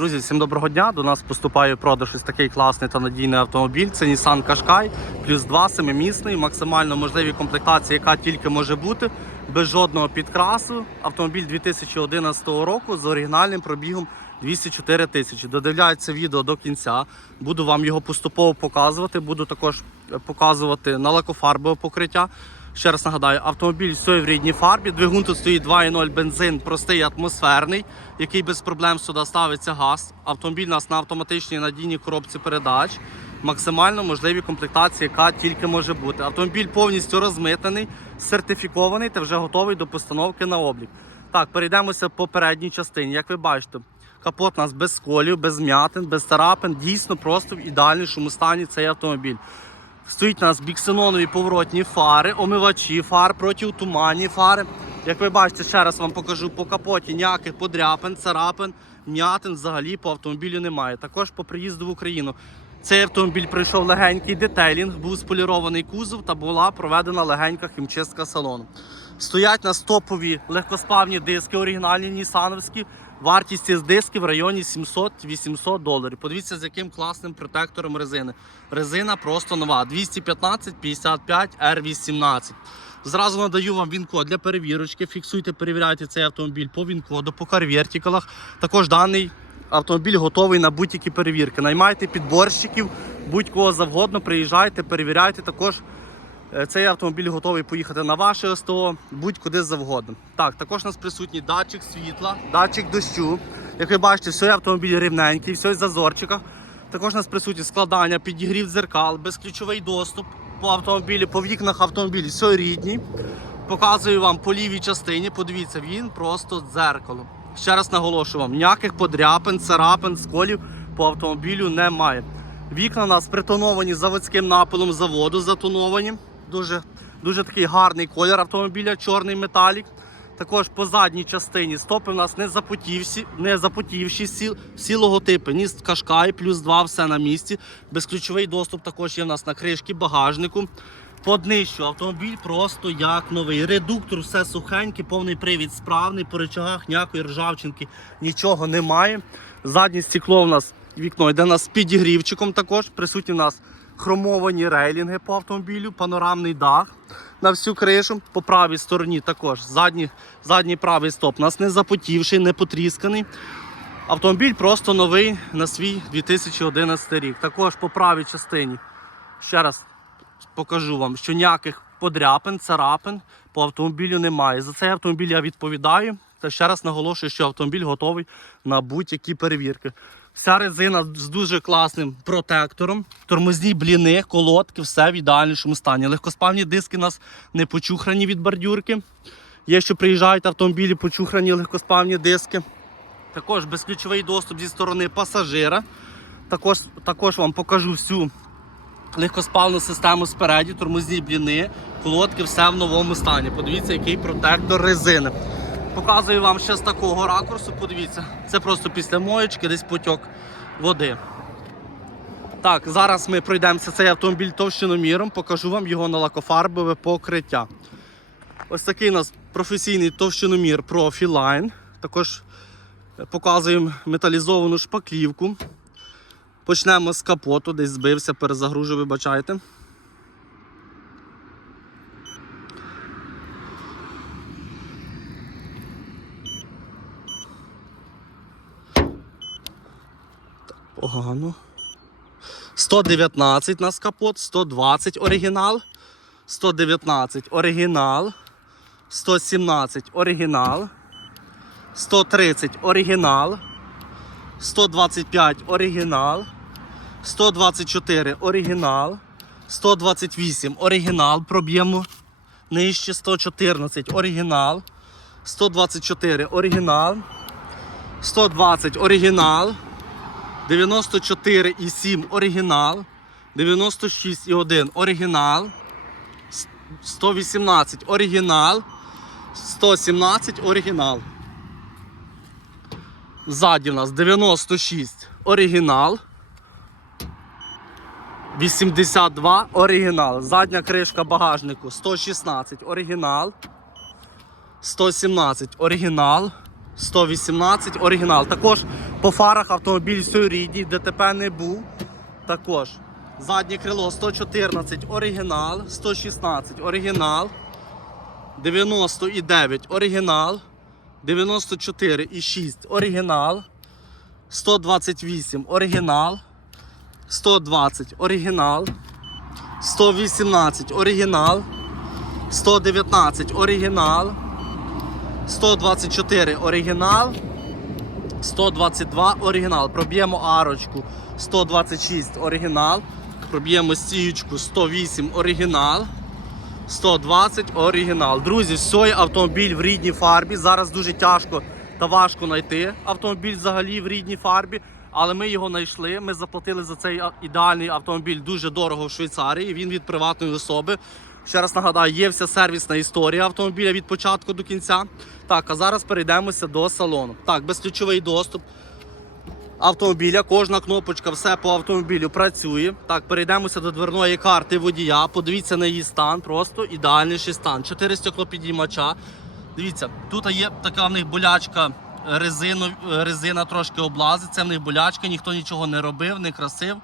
Друзі, всім доброго дня. До нас поступає продаж ось такий класний та надійний автомобіль. Це Nissan Qashqai, плюс 2, семимісний, максимально можливі комплектації, яка тільки може бути, без жодного підкрасу. Автомобіль 2011 року з оригінальним пробігом 204 тисячі. Додивляється відео до кінця. Буду вам його поступово показувати. Буду також показувати на лакофарбове покриття. Ще раз нагадаю, автомобіль в рідній фарбі. Двигун тут стоїть 2.0 бензин, простий атмосферний, який без проблем сюди ставиться газ. Автомобіль у нас на автоматичній надійній коробці передач. Максимально можливі комплектації, яка тільки може бути. Автомобіль повністю розмитаний, сертифікований та вже готовий до постановки на облік. Так, перейдемося по передній частині. Як ви бачите, капот у нас без сколів, без м'ятин, без царапин. Дійсно просто в ідеальнішому стані цей автомобіль. Стоїть у нас біксенонові поворотні фари, омивачі фар, протитуманні фари. Як ви бачите, ще раз вам покажу по капоті ніяких подряпин, царапин, м'ятин взагалі по автомобілю немає. Також по приїзду в Україну. Цей автомобіль пройшов легенький детейлінг, був сполірований кузов та була проведена легенька хімчистка салону. Стоять на топові легкоспавні диски, оригінальні нісановські. Вартість дисків в районі 700-800 доларів. Подивіться, з яким класним протектором резини. Резина просто нова. 215 55 R18. Зразу надаю вам він-код для перевірочки. Фіксуйте, перевіряйте цей автомобіль по він-коду, по карвертикалах. Також даний автомобіль готовий на будь-які перевірки. Наймайте підборщиків, будь-кого завгодно, приїжджайте, перевіряйте. Також Цей автомобіль готовий поїхати на ваше СТО, будь-куди завгодно. Так, також у нас присутній датчик світла, датчик дощу. Як ви бачите, все автомобіль рівненький, все в зазорчиках. Також у нас присутні складання, підігрів дзеркал, безключовий доступ по автомобілі, по вікнах автомобілі, все рідні. Показую вам по лівій частині. Подивіться, він просто дзеркало. Ще раз наголошую вам, ніяких подряпин, царапин, сколів по автомобілю немає. Вікна у нас притоновані заводським напилом заводу, затоновані. Дуже, дуже такий гарний колір автомобіля, чорний металік. Також по задній частині стопи у нас не запотівші, не запотівші всі, всі логотипи, ні Кашкай, плюс 2, все на місці. Безключовий доступ також є в нас на кришки багажнику. По днищу автомобіль просто як новий. Редуктор, все сухенький, повний привід справний, по речагах ніякої ржавчинки, нічого немає. Заднє стекло у нас вікно йде у нас з підігрівчиком також. Присутні у нас хромовані рейлінги по автомобілю, панорамний дах на всю кришу. По правій стороні також задній, задній правий стоп нас не запотівший, не потрісканий. Автомобіль просто новий на свій 2011 рік. Також по правій частині. Ще раз покажу вам, що ніяких подряпин, царапин по автомобілю немає. За цей автомобіль я відповідаю. Та ще раз наголошую, що автомобіль готовий на будь-які перевірки. Вся резина з дуже класним протектором, тормозні бліни, колодки, все в ідеальнішому стані. Легкоспавні диски у нас не почухрані від бордюрки. Є, що приїжджають автомобілі, почухрані легкоспавні диски. Також безключовий доступ зі сторони пасажира. Також, також вам покажу всю легкоспальну систему спереді, тормозні бліни, колодки, все в новому стані. Подивіться, який протектор резини. Показую вам ще з такого ракурсу. Подивіться, це просто після моєчки, десь потік води. Так, зараз ми пройдемося цей автомобіль товщиноміром, покажу вам його на лакофарбове покриття. Ось такий у нас професійний товщиномір Profiline. Також показуємо металізовану шпаклівку. Почнемо з капоту, десь збився, перезагружу, вибачайте. Так, Погано. 119 у нас капот, 120 оригінал, 119 оригінал, 117 оригінал, 130 оригінал. 125 оригінал, 124 оригінал, 128 оригінал, проб'ємо. Нижче 114 оригінал, 124 оригінал, 120 оригінал, 94,7 оригінал, 96,1 оригінал, 118 оригінал, 117 оригінал. Ззаді у нас 96 оригінал. 82 оригінал. Задня кришка багажнику 116 оригінал. 117 оригінал. 118 оригінал. Також по фарах автомобіль все рідній, ДТП не був. Також заднє крило 114 оригінал, 116 оригінал, 99 оригінал, 94 і 6 оригінал, 128 оригінал, 120 оригінал, 118 оригінал, 119 оригінал, 124 оригінал, 122 оригінал. Проб'ємо арочку 126 оригінал. Проб'ємо стіючку 108 оригінал. 120 оригінал. Друзі, все автомобіль в рідній фарбі. Зараз дуже тяжко та важко знайти автомобіль взагалі в рідній фарбі. Але ми його знайшли. Ми заплатили за цей ідеальний автомобіль дуже дорого в Швейцарії. Він від приватної особи. Ще раз нагадаю, є вся сервісна історія автомобіля від початку до кінця. Так, а зараз перейдемося до салону. Так, безключовий доступ автомобіля, кожна кнопочка, все по автомобілю працює. Так, перейдемося до дверної карти водія. Подивіться на її стан, просто ідеальніший стан. Чотири стеклопідіймача. Дивіться, тут є така в них болячка. Резину, резина трошки облазить, це в них болячка, ніхто нічого не робив, не красив.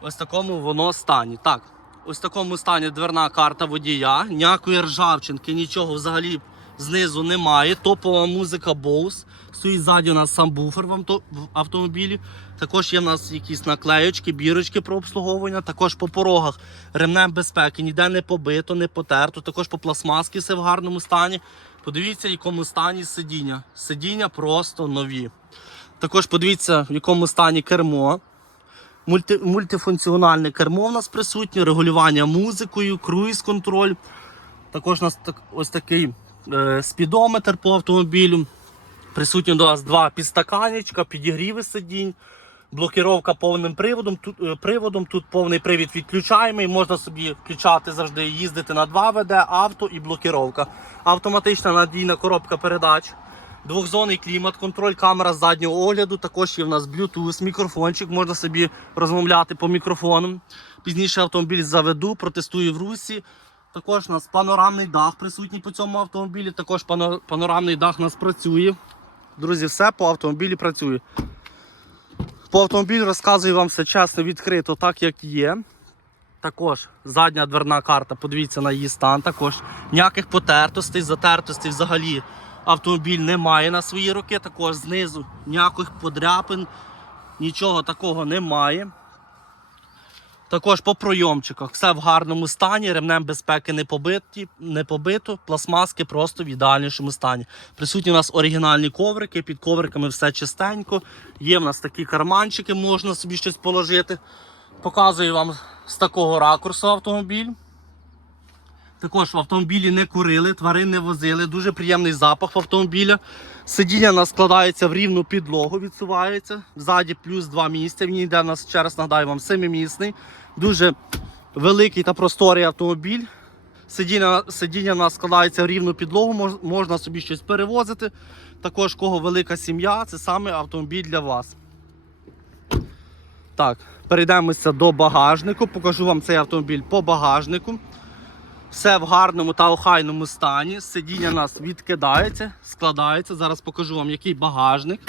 Ось такому воно стані. Так, ось в такому стані дверна карта водія. Ніякої ржавчинки, нічого взагалі знизу немає. Топова музика Bose. Стоїть ззаді у нас сам буфер в, автомобілі. Також є в нас якісь наклеючки, бірочки про обслуговування. Також по порогах ремнем безпеки, ніде не побито, не потерто. Також по пластмаски все в гарному стані. Подивіться, в якому стані сидіння. Сидіння просто нові. Також подивіться, в якому стані кермо. Мульти, мультифункціональне кермо в нас присутнє, регулювання музикою, круїз-контроль. Також у нас так, ось такий е, спідометр по автомобілю. Присутні до нас два підстаканечка, підігріви сидінь, блокіровка повним приводом. Тут, е, приводом. Тут повний привід відключаємо можна собі включати завжди їздити на 2 ВД, авто і блокіровка. Автоматична надійна коробка передач. Двохзонний клімат, контроль, камера заднього огляду. Також є в нас Bluetooth, мікрофончик, можна собі розмовляти по мікрофону. Пізніше автомобіль заведу, протестую в русі. Також у нас панорамний дах присутній по цьому автомобілі. Також панорамний дах у нас працює. Друзі, все по автомобілі працює. По автомобілю розказую вам все чесно, відкрито, так як є. Також задня дверна карта, подивіться на її стан. Також ніяких потертостей, затертостей взагалі автомобіль не має на свої роки. Також знизу ніяких подряпин, нічого такого немає. Також по пройомчиках все в гарному стані, ремнем безпеки не побиті, не побито, пластмаски просто в ідеальнішому стані. Присутні у нас оригінальні коврики, під ковриками все чистенько. Є в нас такі карманчики, можна собі щось положити. Показую вам з такого ракурсу автомобіль. Також в автомобілі не курили, тварин не возили. Дуже приємний запах в автомобіля. Сидіння у нас складається в рівну підлогу, відсувається. Ззаді плюс два місця. Він йде у нас, ще раз нагадаю вам, семимісний. Дуже великий та просторий автомобіль. Сидіння, сидіння у нас складається в рівну підлогу, можна собі щось перевозити. Також кого велика сім'я, це саме автомобіль для вас. Так, перейдемося до багажнику. Покажу вам цей автомобіль по багажнику. Все в гарному та охайному стані. Сидіння нас відкидається, складається. Зараз покажу вам, який багажник.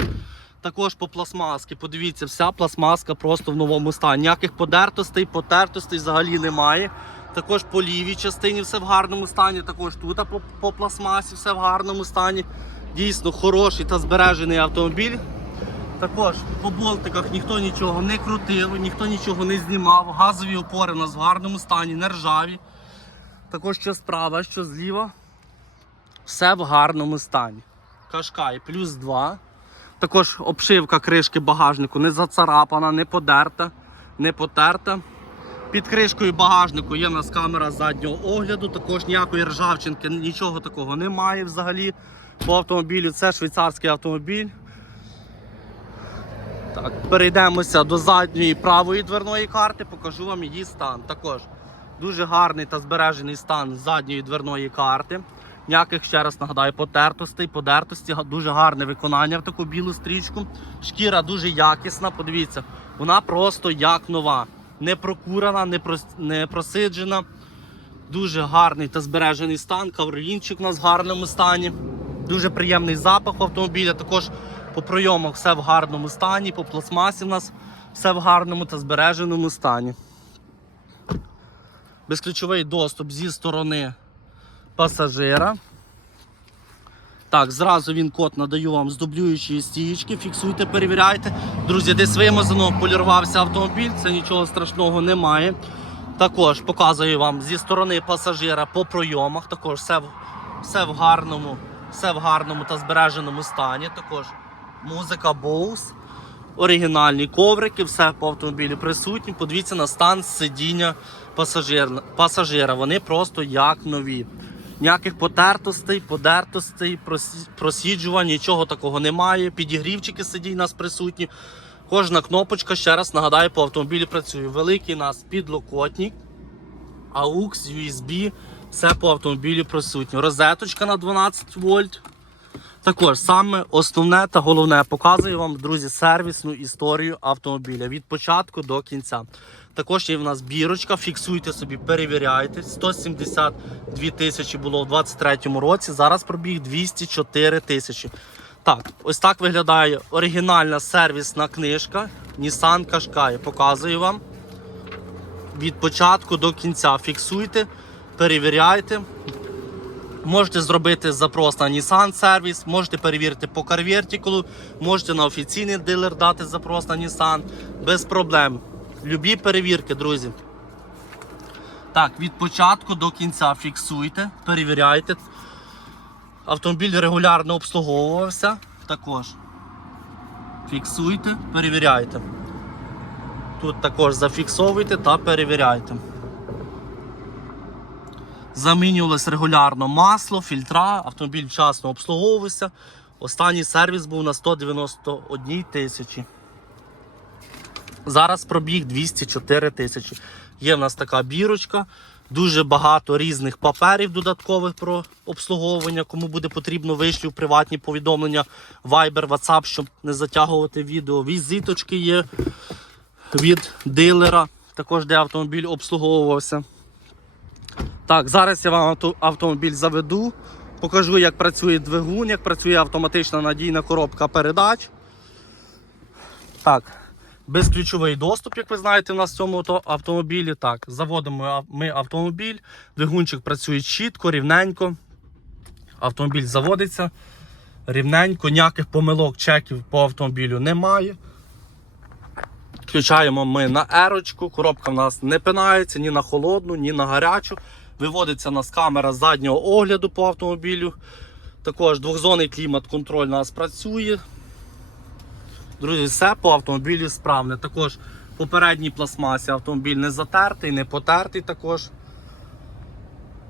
Також по пластмаски. Подивіться, вся пластмаска просто в новому стані. Ніяких подертостей, потертостей взагалі немає. Також по лівій частині все в гарному стані. Також тут по, по пластмасі все в гарному стані. Дійсно хороший та збережений автомобіль. Також по болтиках ніхто нічого не крутив, ніхто нічого не знімав. Газові опори у нас в гарному стані, не ржаві. Також що справа, що зліва. Все в гарному стані. Кашкай плюс 2. Також обшивка кришки багажнику не зацарапана, не подерта, не потерта. Під кришкою багажнику є в нас камера заднього огляду, також ніякої ржавчинки, нічого такого немає взагалі. По автомобілю це швейцарський автомобіль. Так, перейдемося до задньої правої дверної карти, покажу вам її стан. Також дуже гарний та збережений стан задньої дверної карти. Ніяких ще раз нагадаю, потертостей, подертості, дуже гарне виконання в таку білу стрічку. Шкіра дуже якісна. Подивіться, вона просто як нова. Не прокурена, не, прос... не просиджена. Дуже гарний та збережений стан. Каврінчик у нас в гарному стані. Дуже приємний запах автомобіля. Також по пройомах все в гарному стані, по пластмасі в нас все в гарному та збереженому стані. Безключовий доступ зі сторони пасажира. Так, зразу він код надаю вам з дублюючої стієчки. Фіксуйте, перевіряйте. Друзі, десь вимазано, полірувався автомобіль, це нічого страшного немає. Також показую вам зі сторони пасажира по пройомах. Також все в, все в гарному, все в гарному та збереженому стані. Також музика Bose, оригінальні коврики, все по автомобілі присутні. Подивіться на стан сидіння пасажир, пасажира. Вони просто як нові. Ніяких потертостей, подертостей, просіджувань, нічого такого немає. Підігрівчики сидінь у нас присутні. Кожна кнопочка, ще раз нагадаю, по автомобілі працює. Великий у нас підлокотник, AUX, USB, все по автомобілі присутнє. Розеточка на 12 вольт. Також саме основне та головне показую вам, друзі, сервісну історію автомобіля від початку до кінця. Також є в нас бірочка, фіксуйте собі, перевіряйте. 172 тисячі було в 2023 році. Зараз пробіг 204 тисячі. Так, ось так виглядає оригінальна сервісна книжка Nissan Qashqai. Показую вам від початку до кінця. Фіксуйте, перевіряйте. Можете зробити запрос на Nissan сервіс, можете перевірити по CarVertical, можете на офіційний дилер дати запрос на Nissan без проблем. Любі перевірки, друзі. Так, від початку до кінця фіксуйте, перевіряйте. Автомобіль регулярно обслуговувався. Також фіксуйте, перевіряйте. Тут також зафіксовуйте та перевіряйте. Замінювалось регулярно масло, фільтра, автомобіль вчасно обслуговувався. Останній сервіс був на 191 тисячі. Зараз пробіг 204 тисячі. Є в нас така бірочка, дуже багато різних паперів додаткових про обслуговування. Кому буде потрібно, вишлю приватні повідомлення Viber, WhatsApp, щоб не затягувати відео. Візиточки є від дилера, також де автомобіль обслуговувався. Так, зараз я вам автомобіль заведу, покажу, як працює двигун, як працює автоматична надійна коробка передач. Так, безключовий доступ, як ви знаєте, у нас в цьому автомобілі. Так, заводимо ми автомобіль, двигунчик працює чітко, рівненько. Автомобіль заводиться рівненько, ніяких помилок, чеків по автомобілю немає. Включаємо ми на ерочку, коробка в нас не пинається ні на холодну, ні на гарячу. Виводиться нас камера заднього огляду по автомобілю. Також двохзонний клімат-контроль нас працює. Друзі, все по автомобілю справне. Також по передній пластмасі автомобіль не затертий, не потертий також.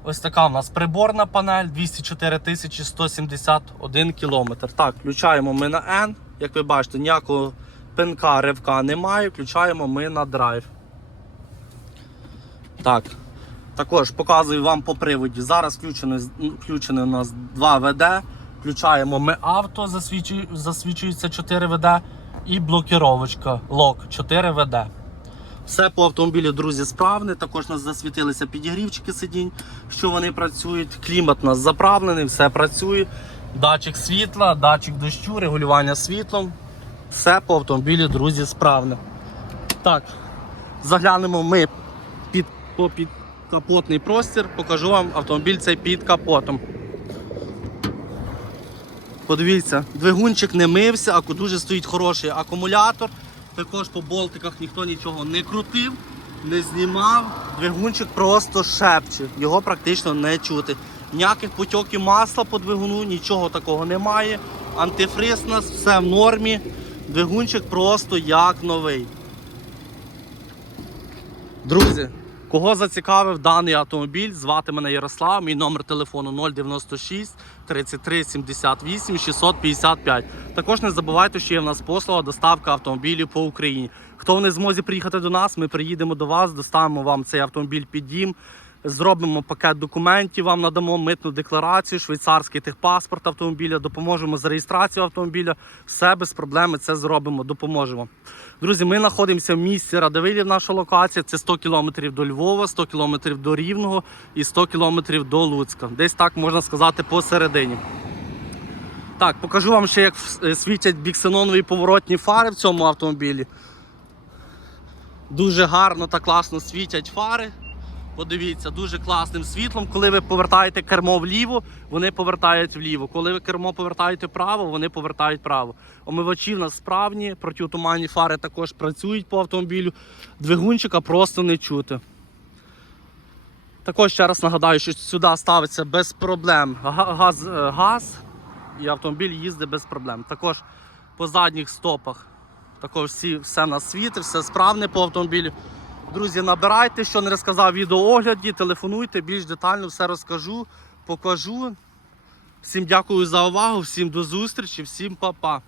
Ось така у нас приборна панель 204 171 км. Так, включаємо ми на N. Як ви бачите, ніякого пинка, ривка немає. Включаємо ми на драйв. Так. Також показую вам по приводі. Зараз включений у нас 2 ВД. Включаємо ми авто, засвічує, засвічується 4 ВД і блокіровочка лок 4 ВД. Все по автомобілю, друзі, справне. Також у нас засвітилися підігрівчики сидінь, що вони працюють. Клімат у нас заправлений, все працює. Датчик світла, датчик дощу, регулювання світлом. Все по автомобілю, друзі, справне. Так, заглянемо ми під, по під капотний простір, покажу вам автомобіль цей під капотом. Подивіться, двигунчик не мився, а дуже стоїть хороший акумулятор. Також по болтиках ніхто нічого не крутив, не знімав. Двигунчик просто шепче, його практично не чути. Ніяких потьоків масла по двигуну, нічого такого немає. Антифриз у нас, все в нормі. Двигунчик просто як новий. Друзі, кого зацікавив даний автомобіль, звати мене Ярослав, мій номер телефону 096 33 78 655. Також не забувайте, що є в нас послуга доставка автомобілів по Україні. Хто не змозі приїхати до нас, ми приїдемо до вас, доставимо вам цей автомобіль під дім. Зробимо пакет документів, вам надамо митну декларацію, швейцарський техпаспорт автомобіля, допоможемо з реєстрацією автомобіля. Все без проблем це зробимо, допоможемо. Друзі, ми знаходимося в місті Радивилів, наша локація. Це 100 кілометрів до Львова, 100 кілометрів до Рівного і 100 кілометрів до Луцька. Десь так можна сказати посередині. Так, покажу вам ще, як світять біксенонові поворотні фари в цьому автомобілі. Дуже гарно та класно світять фари. Подивіться, дуже класним світлом. Коли ви повертаєте кермо вліво, вони повертають вліво. Коли ви кермо повертаєте вправо, вони повертають вправо. Омивачі в нас справні, протиотуманні фари також працюють по автомобілю. Двигунчика просто не чути. Також ще раз нагадаю, що сюди ставиться без проблем газ, е, газ і автомобіль їздить без проблем. Також по задніх стопах також всі, все на світи, все справне по автомобілю. Друзі, набирайте, що не розказав відеоогляді, телефонуйте, більш детально все розкажу, покажу. Всім дякую за увагу, всім до зустрічі, всім па-па.